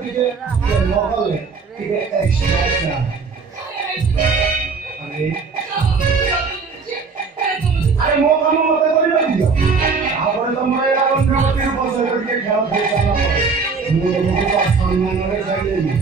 ଟିକେ ନ କଲେ ଟିକେ ଏକ୍ସଟ୍ରା ଆରେ ମୋ କାମ ମତେ କରିବା ଦିଅ ତାପରେ ତମର ଏଇଟା ବନ୍ଧୁମତୀର ବସେଇ ଟିକେ ଖେଳ ଖେଳି ସାରିଲା ପରେ ମୁଁ ତମକୁ ସମ୍ମାନରେ ଛାଡ଼ିଦେବି।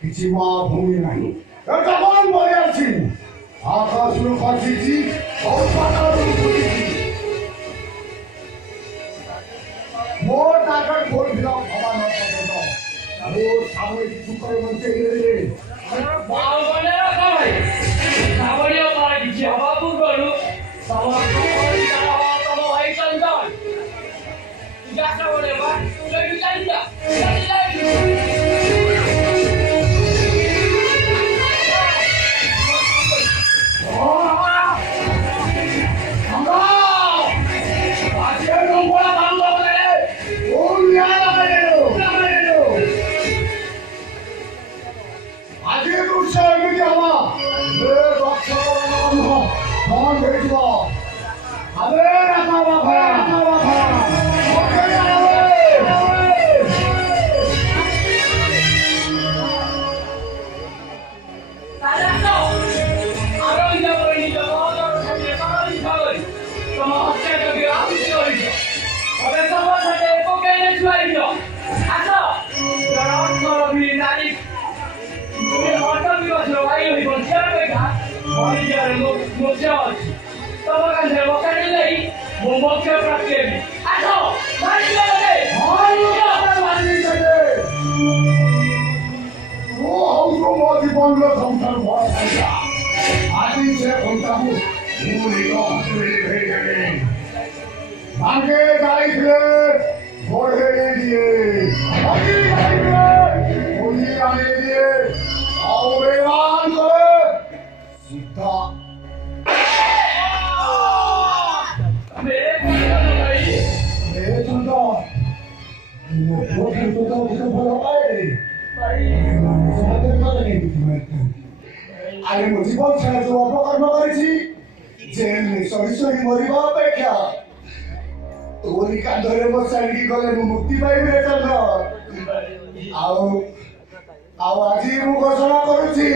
କିଛି ମା ଭୂମି ନାହିଁ ଏଟା କଣ ବଳି ଅଛି ଆକାଶରୁ ଖସିଛି ମୋ ତାକତ ଖୋଲିଥିଲା ଭଗବାନ ମୋ ସାମୟିକ ସୁଖରେ ବଞ୍ଚେଇ ଦେଲେ କିଛି ହବା ପୂର୍ବରୁ आगे मुझे बहुत सारा जो आप लोग करना करी थी जेल में सॉरी मरी बाप पे क्या तो वो निकाल दो रे वो साइड की गले में मुक्ति पाई मेरे चल रहा आओ ଆଉ ଆଜି ମୁଁ ଘୋଷଣା କରୁଛି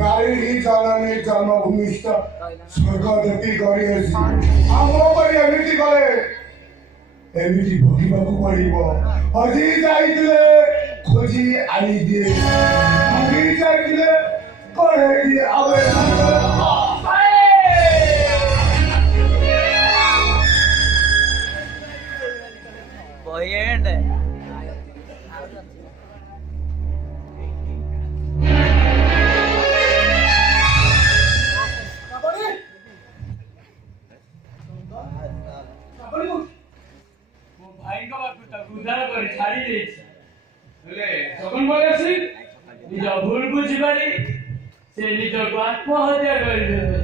ନାରୀ ଜନନୀ ଜନ୍ମଭୂମିଷ୍ଠ ସ୍ୱର୍ଗ ଦେବୀ କରିଅଛି। ଆଉ ମୋ କରି ଏମିତି କଲେ ଏମିତି ଭୋଗିବାକୁ ପଡ଼ିବ। ହଜି ଯାଇଥିଲେ ଖୋଜି ଆଣିଦିଏ, ଭାଙ୍ଗି ଯାଇଥିଲେ କଢ଼େଇ ଦିଏ। ଆଉ ନିଜ ଭୁଲ ବୁଝିପାରି ସେ ନିଜକୁ ଆତ୍ମହତ୍ୟା କରିଦେବେ।